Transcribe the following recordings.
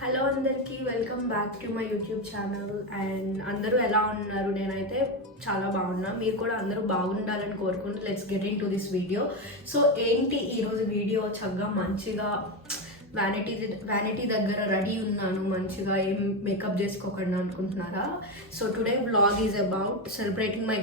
Hello అందరికీ welcome back to my YouTube channel. And అందరూ ఎలా ఉన్నారు? నేనైతే చాలా బాగున్నా. మీరు కూడా అందరూ బాగుండాలని కోరుకుంటూ let's get in to this video. So ఏంటి ఈరోజు వీడియో? చక్కగా మంచిగా వ్యానిటీ దగ్గర రెడీ ఉన్నాను, మంచిగా ఏం మేకప్ చేసుకోకుండా అనుకుంటున్నారా? So today vlog is about celebrating my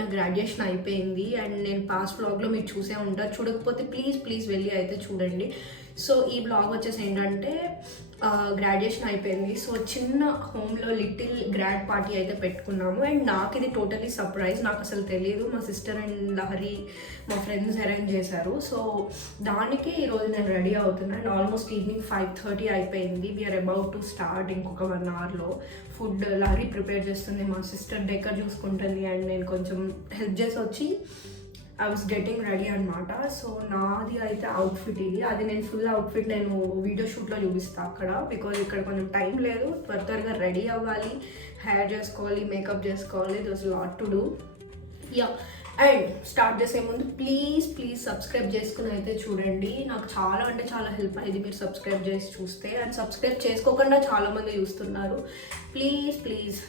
నా గ్రాడ్యుయేషన్ అయిపోయింది. అండ్ నేను పాస్ట్ వ్లాగ్లో మీరు చూసే ఉంటారు. చూడకపోతే ప్లీజ్ వెళ్ళి అయితే చూడండి. సో ఈ బ్లాగ్ వచ్చేసి ఏంటంటే గ్రాడ్యుయేషన్ అయిపోయింది. సో చిన్న హోమ్లో లిటిల్ గ్రాడ్ పార్టీ అయితే పెట్టుకున్నాము. అండ్ నాకు ఇది టోటలీ సర్ప్రైజ్, నాకు అసలు తెలియదు. మా సిస్టర్ అండ్ లహరి మా ఫ్రెండ్స్ అరేంజ్ చేశారు. సో దానికి ఈరోజు నేను రెడీ అవుతున్నాను. అండ్ ఆల్మోస్ట్ ఈవినింగ్ 5:30 అయిపోయింది. We're about to start. ఇంకొక 1 అవర్లో ఫుడ్ లహరి ప్రిపేర్ చేస్తుంది, మా సిస్టర్ డెకర్ చూసుకుంటుంది, అండ్ నేను కొంచెం హెల్ప్ చేసి వచ్చి ఐ వాస్ గెటింగ్ రెడీ అనమాట. సో నాది అయితే అవుట్ఫిట్ ఇది. అది నేను ఫుల్ అవుట్ఫిట్ నేను వీడియో షూట్లో చూపిస్తాను అక్కడ, బికాజ్ ఇక్కడ కొంచెం టైం లేదు. త్వరగా రెడీ అవ్వాలి, హెయిర్ చేసుకోవాలి, మేకప్ చేసుకోవాలి. Those lot to do. Yeah, and start చేసే ముందు ప్లీజ్ సబ్స్క్రైబ్ చేసుకుని అయితే చూడండి. నాకు చాలా అంటే చాలా హెల్ప్ అయ్యేది మీరు సబ్స్క్రైబ్ చేసి చూస్తే. అండ్ సబ్స్క్రైబ్ చేసుకోకుండా చాలామంది చూస్తున్నారు. ప్లీజ్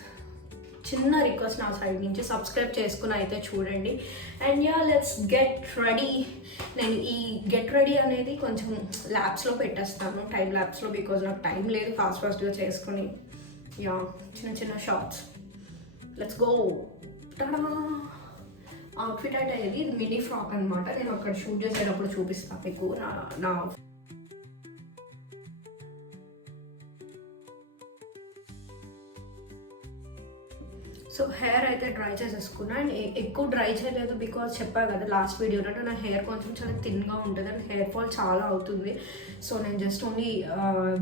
చిన్న రిక్వెస్ట్ నా సైడ్ నుంచి, సబ్స్క్రైబ్ చేసుకుని అయితే చూడండి. And yeah, let's get ready. నేను ఈ గెట్ రెడీ అనేది కొంచెం ల్యాబ్స్లో పెట్టేస్తాను, టైం ల్యాబ్స్లో, బికాజ్ నాకు టైం లేదు ఫాస్ట్గా చేసుకుని. యా, చిన్న షార్ట్స్. Let's go. అవుట్ఫిట్ అయితే ఇది మినీ ఫ్రాక్ అనమాట. నేను అక్కడ షూట్ చేసేటప్పుడు చూపిస్తాను మీకు నా సో హెయిర్ అయితే డ్రై చేసేసుకున్నా. అండ్ ఎక్కువ డ్రై చేయలేదు, బికాజ్ చెప్పాను కదా లాస్ట్ వీడియోలో నా హెయిర్ కొంచెం చాలా థిన్గా ఉంటుంది అండ్ హెయిర్ ఫాల్ చాలా అవుతుంది. సో నేను జస్ట్ ఓన్లీ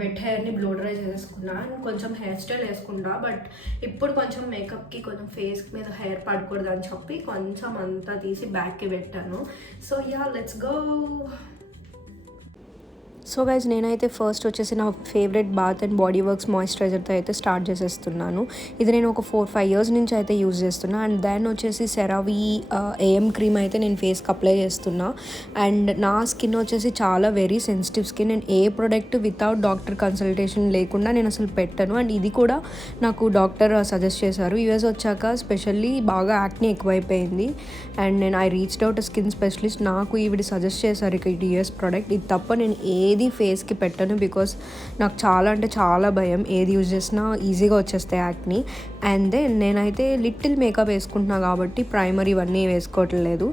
వెట్ హెయిర్ని బ్లో డ్రై చేసేసుకున్నా. అండ్ కొంచెం హెయిర్ స్టైల్ వేసుకుంటా, బట్ ఇప్పుడు కొంచెం మేకప్కి కొంచెం ఫేస్ మీద హెయిర్ పడకూడదు అని చెప్పి కొంచెం అంతా తీసి బ్యాక్కి పెట్టాను. So ya, let's go. So guys, నేనైతే ఫస్ట్ వచ్చేసి నా favourite bath and body works మాయిశ్చరైజర్తో అయితే స్టార్ట్ చేసేస్తున్నాను. ఇది నేను ఒక 4-5 years నుంచి అయితే యూజ్ చేస్తున్నా. అండ్ దెన్ వచ్చేసి సెరావీ ఏఎం క్రీమ్ అయితే నేను ఫేస్కి అప్లై చేస్తున్నా. అండ్ నా స్కిన్ వచ్చేసి చాలా వెరీ సెన్సిటివ్ స్కిన్. నేను ఏ ప్రోడక్ట్ వితౌట్ డాక్టర్ కన్సల్టేషన్ లేకుండా నేను అసలు పెట్టను. అండ్ ఇది కూడా నాకు డాక్టర్ సజెస్ట్ చేశారు. యూఎస్ వచ్చాక స్పెషల్లీ బాగా యాక్ని ఎక్కువైపోయింది. అండ్ నేను రీచ్డ్ అవుట్ స్కిన్ స్పెషలిస్ట్. నాకు ఈవిడ సజెస్ట్ చేశారు ఇక ఈ యూఎస్ ప్రోడక్ట్. ఇది తప్ప నేను ఏది ఫేస్కి పెట్టను, బికాస్ నాకు చాలా అంటే చాలా భయం. ఏది యూజ్ చేసినా ఈజీగా వచ్చేస్తాయి యాక్ని. అండ్ దెన్ నేనైతే లిటిల్ మేకప్ వేసుకుంటున్నా కాబట్టి ప్రైమర్ ఇవన్నీ వేసుకోవట్లేదు,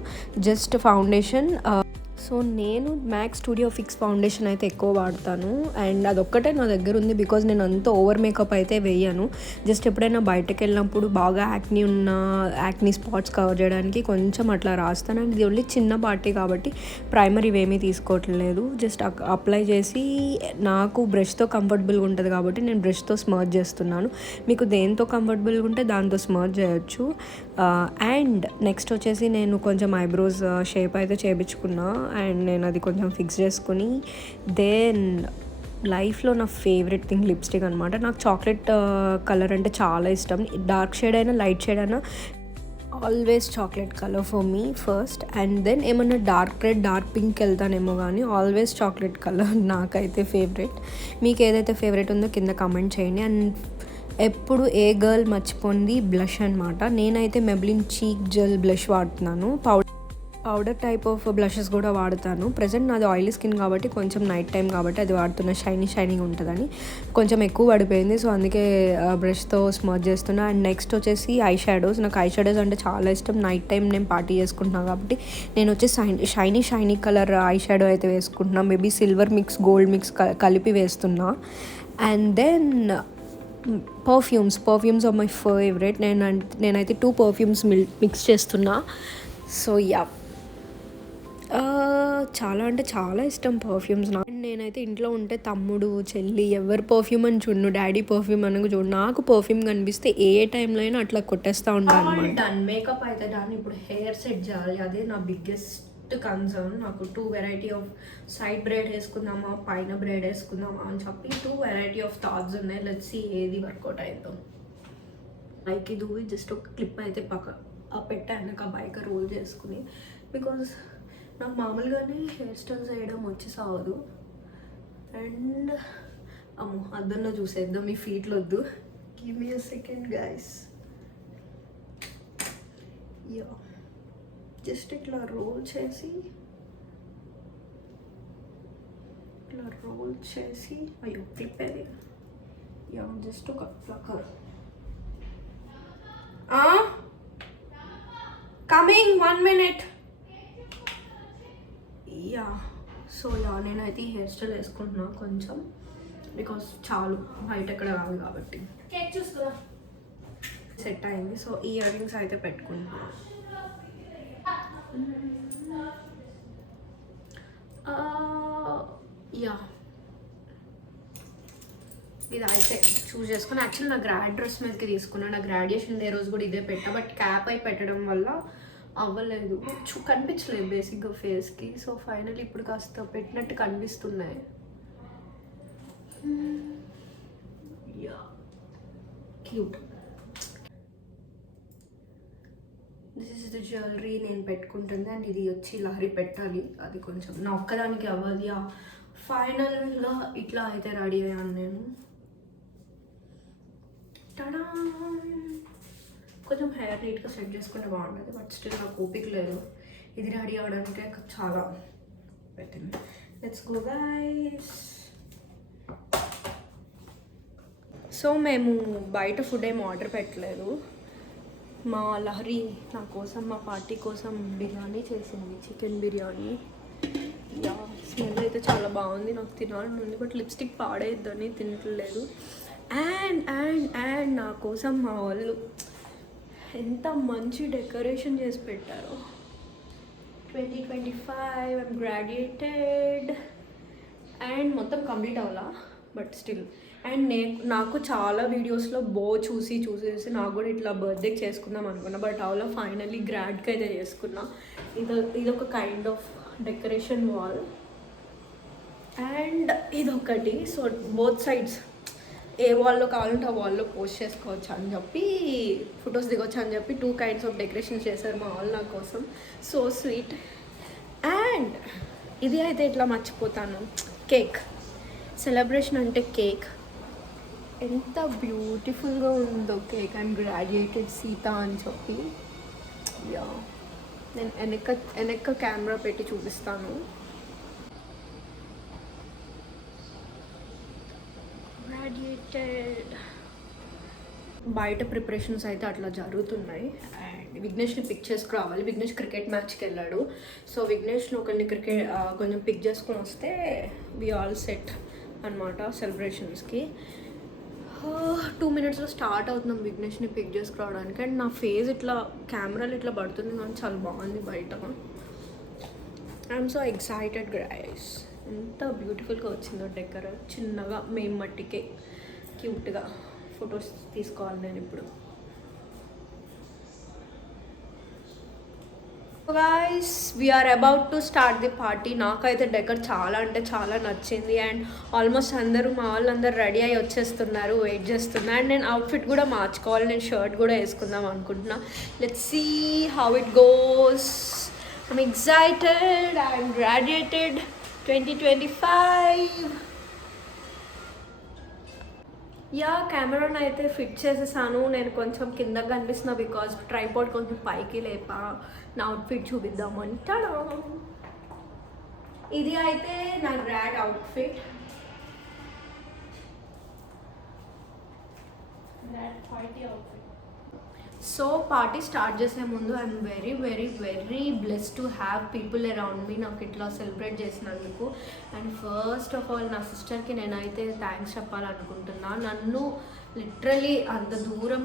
జస్ట్ ఫౌండేషన్. సో నేను మ్యాక్ స్టూడియో ఫిక్స్ ఫౌండేషన్ అయితే ఎక్కువ వాడతాను. అండ్ అదొక్కటే నా దగ్గర ఉంది, బికాజ్ నేను అంత ఓవర్ మేకప్ అయితే వేయను. జస్ట్ ఎప్పుడైనా బయటకు వెళ్ళినప్పుడు బాగా యాక్నీ స్పాట్స్ కవర్ చేయడానికి కొంచెం అట్లా రాస్తాను. అండ్ ఇది ఓన్లీ చిన్న పార్టీ కాబట్టి ప్రైమర్ ఇవేమీ తీసుకోవట్లేదు. జస్ట్ అప్లై చేసి నాకు బ్రష్తో కంఫర్టబుల్గా ఉంటుంది కాబట్టి నేను బ్రష్తో స్మర్జ్ చేస్తున్నాను. మీకు దేంతో కంఫర్టబుల్గా ఉంటే దాంతో స్మర్జ్ చేయొచ్చు. అండ్ నెక్స్ట్ వచ్చేసి నేను కొంచెం ఐబ్రోస్ షేప్ అయితే చేయించుకున్నా. అండ్ నేను అది కొంచెం ఫిక్స్ చేసుకుని దెన్ లైఫ్లో నా ఫేవరెట్ థింగ్ లిప్స్టిక్ అనమాట. నాకు చాక్లెట్ కలర్ అంటే చాలా ఇష్టం. డార్క్ షేడ్ అయినా లైట్ షేడ్ అయినా always chocolate colour for me first. And then ఏమన్నా డార్క్ రెడ్ డార్క్ పింక్ వెళ్తానేమో, కానీ ఆల్వేస్ చాక్లెట్ కలర్ నాకైతే ఫేవరెట్. మీకు ఏదైతే ఫేవరెట్ ఉందో కింద కామెంట్ చేయండి. అండ్ ఎప్పుడు ఏ గర్ల్ మర్చిపోయింది బ్లష్ అనమాట. నేనైతే మెబ్లిన్ చీక్ జెల్ బ్లష్ వాడుతున్నాను. పౌడర్ టైప్ ఆఫ్ బ్లషెస్ కూడా వాడతాను. ప్రజెంట్ నాది ఆయిలీ స్కిన్ కాబట్టి కొంచెం నైట్ టైం కాబట్టి అది వాడుతున్నా, షైనింగ్ ఉంటుందని. కొంచెం ఎక్కువ పడిపోయింది, సో అందుకే బ్రష్తో స్మర్జ్ చేస్తున్నా. అండ్ నెక్స్ట్ వచ్చేసి ఐ షాడోస్. నాకు ఐ షాడోస్ అంటే చాలా ఇష్టం. నైట్ టైం నేను పార్టీ చేసుకుంటున్నాను కాబట్టి నేను వచ్చి షైనీ కలర్ ఐ షాడో అయితే వేసుకుంటున్నా. Maybe silver mix gold mix కలిపి వేస్తున్నా. And then perfumes are my favourite. నేనైతే 2 perfumes మిక్స్ చేస్తున్నా. సో యా, చాలా అంటే చాలా ఇష్టం పర్ఫ్యూమ్స్. నేనైతే ఇంట్లో ఉంటే తమ్ముడు చెల్లి ఎవరు పర్ఫ్యూమ్ అని చూడను, డాడీ పర్ఫ్యూమ్ అని చూడు. నాకు పర్ఫ్యూమ్ కనిపిస్తే ఏ టైంలో అయినా అట్లా కొట్టేస్తూ ఉంటాను అనమాట. డన్, మేకప్ అయితే డన్. ఇప్పుడు హెయిర్ సెట్ చేయాలి, అదే నా బిగ్గెస్ట్ కన్సర్న్. నాకు 2 వెరైటీ ఆఫ్ సైడ్ బ్రేడ్ వేసుకుందామా, పైన బ్రేడ్ వేసుకుందామా అని చెప్పి 2 వెరైటీ ఆఫ్ థాట్స్ ఉన్నాయి. లెట్స్ సీ ఏది వర్కౌట్ అవుతాం. బైక్ దూవి జస్ట్ ఒక క్లిప్ అయితే పెట్టాను బైక్ రోల్ చేసుకుని, బికాజ్ నాకు మామూలుగానే హెయిర్ స్టైల్స్ వేయడం వచ్చి సావదు. అండ్ అమ్మో అద్దంలో చూసేద్దాం, మీ ఫీట్లు వద్దు. Give me a second guys. Ya just ఇట్లా రోల్ చేసి అయ్యో తిప్పేది. యా జస్ట్ ఒక flicker. Coming 1 minute. Ya so ya నేనైతే ఈ హెయిర్ స్టైల్ వేసుకుంటున్నా కొంచెం, బికాస్ చాలు బయట ఎక్కడ కాదు కాబట్టి. కేక్ చూసుకున్నా సెట్ అయింది. సో ఈ ఇయర్ రింగ్స్ అయితే పెట్టుకుంటున్నా. యా ఇది అయితే చూస్ చేసుకుని యాక్చువల్లీ నా గ్రాడ్ డ్రెస్ మీదకి తీసుకున్నాను. నా గ్రాడ్యుయేషన్ డే రోజు కూడా ఇదే పెట్టా, బట్ క్యాప్ అయి పెట్టడం వల్ల అవ్వలేదు, కనిపించలేదు బేసిక్గా ఫేస్కి. సో ఫైనల్ ఇప్పుడు కాస్త పెట్టినట్టు కనిపిస్తున్నాయి. Yeah cute. This is the jewellery నేను పెట్టుకుంటుంది. అండ్ ఇది వచ్చి లహరి పెట్టాలి, అది కొంచెం నా ఒక్కదానికి అవ్వదు. యా ఫైనల్గా ఇట్లా అయితే రెడీ అయ్యాను నేను. టడా కొంచెం హెయిర్ నీట్గా సెట్ చేసుకుంటే బాగుంటుంది, బట్ స్టిల్ నాకు ఓపిక లేదు. ఇది రెడీ అవ్వడానికే చాలా పెట్టింది. Let's go guys. సో మేము బయట ఫుడ్ ఏం ఆర్డర్ పెట్టలేదు. మా లహరి నా కోసం, మా పార్టీ కోసం బిర్యానీ చేసింది, చికెన్ బిర్యానీ. యా స్మెల్ అయితే చాలా బాగుంది, నాకు తినాలని ఉంది, బట్ లిప్స్టిక్ పాడేద్దని తినట్లేదు. అండ్ నా కోసం మా వాళ్ళు ఎంత మంచి డెకరేషన్ చేసి పెట్టారో. 2025 ఐమ్ గ్రాడ్యుయేటెడ్ అండ్ మొత్తం కంప్లీట్ అవ్వాలా, బట్ స్టిల్. అండ్ నాకు చాలా వీడియోస్లో చూసి నాకు కూడా ఇట్లా బర్త్డేకి చేసుకుందాం అనుకున్నా, బట్ అలా ఫైనల్లీ గ్రాడ్కి అయితే చేసుకున్నా. ఇదొక kind of decoration wall and ఇదొకటి. సో బోత్ సైడ్స్ ఏ వాల్లో కావాలంటే ఆ వాల్లో పోస్ట్ చేసుకోవచ్చు అని చెప్పి, ఫొటోస్ దిగొచ్చు అని చెప్పి 2 kinds ఆఫ్ డెకరేషన్ చేశారు మా వాళ్ళు నా కోసం. So sweet. అండ్ ఇది అయితే ఇట్లా మర్చిపోతాను, కేక్. సెలబ్రేషన్ అంటే కేక్. ఎంత బ్యూటిఫుల్గా ఉందో కేక్. ఐమ్ గ్రాడ్యుయేటెడ్ సీత అని చెప్పి. యా నేను వెనక కెమెరా పెట్టి చూపిస్తాను. గ్రాడ్యుయేటెడ్. బయట ప్రిపరేషన్స్ అయితే అట్లా జరుగుతున్నాయి. అండ్ విఘ్నేష్ని పిక్ చేసుకురావాలి. విఘ్నేష్ క్రికెట్ మ్యాచ్కి వెళ్ళాడు. సో విఘ్నేష్ని ఒకరిని కొంచెం పిక్ చేసుకొని వస్తే వి ఆల్ సెట్ అనమాట సెలబ్రేషన్స్కి. 2 minutesలో స్టార్ట్ అవుతున్నాం విఘ్నేష్ని పిక్ చేసుకురావడానికి. అండ్ నా ఫేస్ ఇట్లా కెమెరాలు ఇట్లా పడుతుంది కానీ చాలా బాగుంది బయట. I'm so excited guys. ఎంత బ్యూటిఫుల్గా వచ్చిందో డెకర్. చిన్నగా మేము మట్టికే క్యూట్గా ఫొటోస్ తీసుకోవాలి నేను ఇప్పుడు. Guys we're about to start the party. నాకైతే డెకర్ చాలా అంటే చాలా నచ్చింది. అండ్ ఆల్మోస్ట్ అందరూ మా వాళ్ళందరూ రెడీ అయ్యి వచ్చేస్తున్నారు, వెయిట్ చేస్తున్నారు. అండ్ నేను అవుట్ఫిట్ కూడా మార్చుకోవాలి, నేను షర్ట్ కూడా వేసుకుందాం అనుకుంటున్నా. Let's see how it goes. I'm excited. I'm graduated 2025. Yeah కెమెరాని అయితే ఫిట్ చేసేసాను. నేను కొంచెం కిందకి కనిపిస్తున్నా బికాజ్ ట్రైపాడ్ కొంచెం పైకి లేపా నా అవుట్ఫిట్ చూపిద్దామని. ఇది అయితే నా grad outfit. So party start చేసే ముందు I'm very very very blessed to have people around me నాకు ఇట్లా సెలబ్రేట్ చేసినందుకు. అండ్ ఫస్ట్ ఆఫ్ ఆల్ నా సిస్టర్కి నేనైతే థ్యాంక్స్ చెప్పాలనుకుంటున్నా. నన్ను లిటరలీ అంత దూరం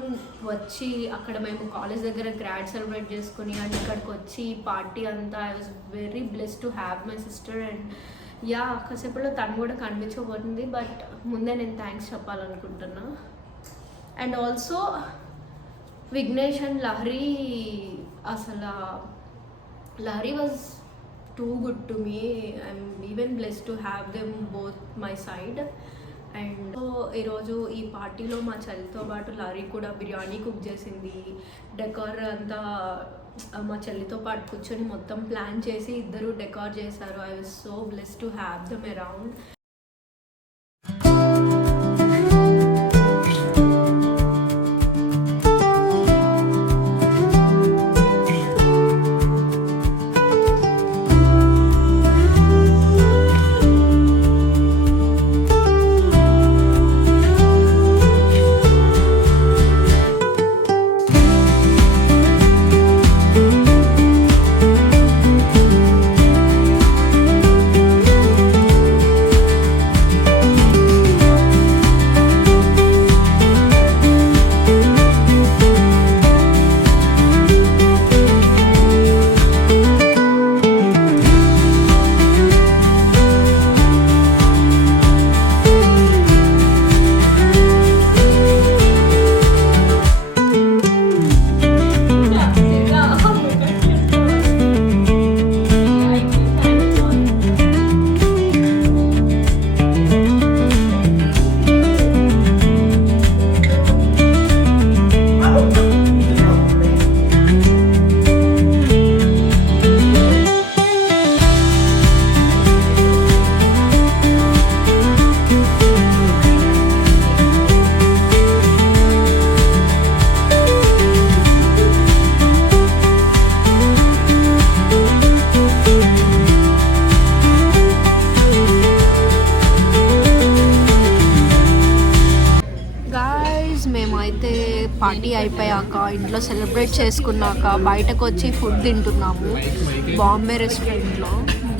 వచ్చి అక్కడ మేము కాలేజ్ దగ్గర గ్రాడ్ సెలబ్రేట్ చేసుకుని అండ్ ఇక్కడికి వచ్చి పార్టీ అంతా I was very blessed to have my sister. And ya కాసేపులో తను కూడా కనిపించబోతుంది, బట్ ముందే నేను థ్యాంక్స్ చెప్పాలనుకుంటున్నా. And also Vignesh and Lahari, అసలు Lahari was too good to me. I'm even blessed to have them both my side. And ఈరోజు ఈ పార్టీలో మా చెల్లితో పాటు లహరి కూడా బిర్యానీ కుక్ చేసింది. డెకార్ అంతా మా చెల్లితో పాటు కూర్చొని మొత్తం ప్లాన్ చేసి ఇద్దరు డెకార్ చేశారు. I was so blessed to have them around. Party అయిపోయాక ఇంట్లో సెలబ్రేట్ చేసుకున్నాక బయటకు వచ్చి ఫుడ్ తింటున్నాము బాంబే రెస్టారెంట్లో.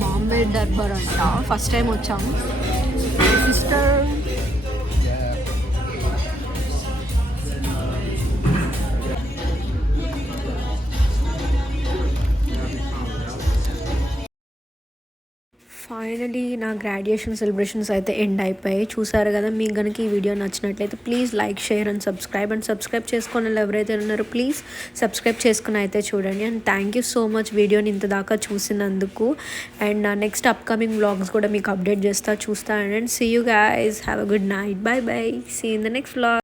బాంబే దర్బార్ అంట, ఫస్ట్ టైం వచ్చాము. సిస్టర్ ఫైనలీ నా గ్రాడ్యుయేషన్ సెలబ్రేషన్స్ అయితే ఎండ్ అయిపోయాయి. చూసారు కదా, మీకు కనుక ఈ వీడియో నచ్చినట్లయితే please like, share and subscribe చేసుకునే వాళ్ళు ఎవరైతే ఉన్నారో ప్లీజ్ సబ్స్క్రైబ్ చేసుకుని అయితే చూడండి. And thank you so much వీడియోని ఇంత దాకా చూసినందుకు. అండ్ నెక్స్ట్ అప్కమింగ్ వ్లాగ్స్ కూడా మీకు అప్డేట్ చేస్తా, చూస్తా. And see you guys, have a good night, bye bye, see in the next vlog.